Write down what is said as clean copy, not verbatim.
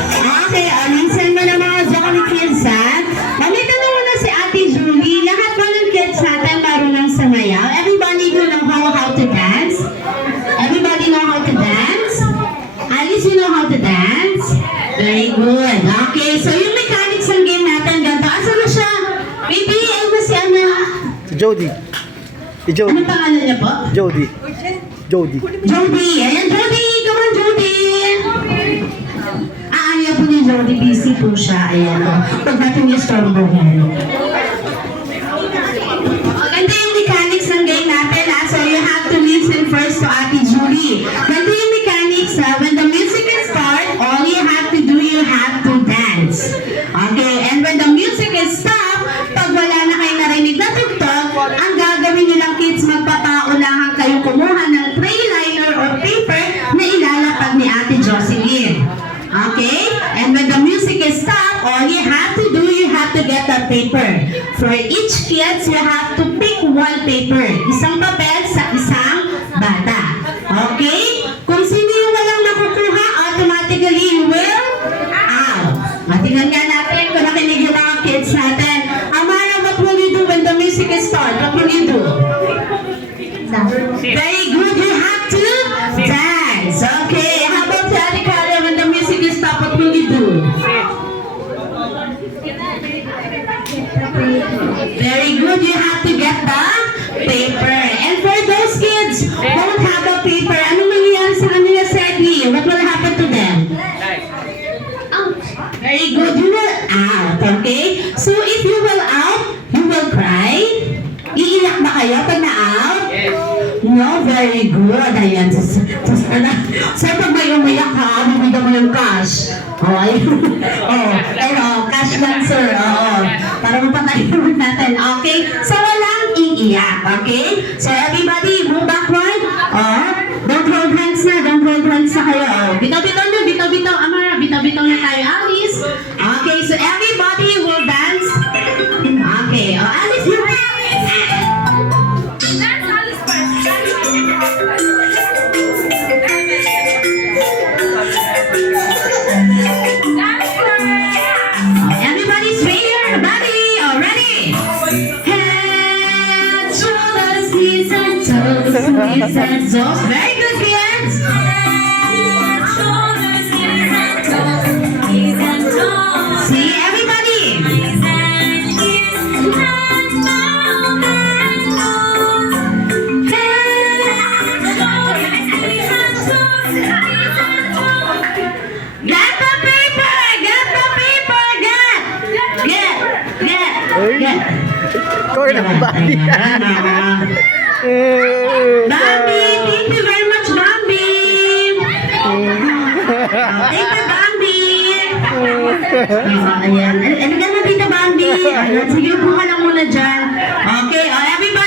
Okay, minsan mo na mga Jolly Kids, ha? Mamita na muna si Ate Julie. Lahat mo ng kids natin marunong sumayaw. Everybody know how to dance? Everybody know how to dance? Alice, you know how to dance? Very good. Okay, so yung mechanics ng game natin, ganito. Asa na siya? Baby, ay mo si ano? Si Jody. Si Jody. Anong pangalan niya po? Jody. Jody. Jody. Ayan, Jody. Come on, Jody. Ayaw po ni Jody. Busy po siya. Ayan o. Pag natin yung storm po yan. Ganda yung mechanics ng game natin, ha? So you have to listen first to Ate Julie. Ganda yung mechanics, ha? When the music is start, all you have to do, you have to dance. Okay? And when the music is stop, pag wala na kayo narinig na tugtog, ang gagawin nilang kids, magpapaunahan kayo kumuha ng tray liner or paper na ilalapag ni Ate Jocelyn. Okay? And when the music is stop, all you have to do, you have to get a paper. For each kids, you have to pick one paper. Isang papel sa isang bata. Okay? Kung sino yung walang nakukuha, automatically you will out. Matingnan nga natin kung nakinig yung mga kids natin. Amara, what will you do when the music is start? What will you do? Very good. You have to dance. Okay. How about the Ate Carla, when the music is stop, what will you do? Very good. You have to get the paper. And for those kids who don't have a paper, ano mangyayari sa kanila, sadly? What will happen to them? Very good. You will out. Okay? So if you will out, you will cry. Iiyak ba kayo pag na-out? No, very good. Ayan. So pag may umiyak ka, bibigyan mo ng cash. Oh, ayun. Oh, pero cash lang, sir. Oo. Para mapatayin natin. Okay? So walang iiyak. Okay? So everybody, move backward. Oh, don't hold hands na. Don't hold hands na kayo. Oh, bitaw-bitaw nyo. Bitaw-bitaw. Amara, bitaw-bitaw na tayo. Alice. Okay, so everybody will dance. Okay. Oh, Alice, you everybody swing your body. Oh, ready? Head, shoulders, knees and toes. Knees and toes. Very good, kids. Head, shoulders, knees and toes. Knees and toes. See, everybody. Knees and knees and toes and toes. Head, shoulders, knees and toes. Knees and toes. Get the paper. Get the paper. Get. Ikaw yung nakabali. Bambi, thank you very much, Bambi. Thank you, Bambi. Ayan. Ano ka na dito, Bambi? Ayan. Sige, upo ka lang muna dyan. Okay,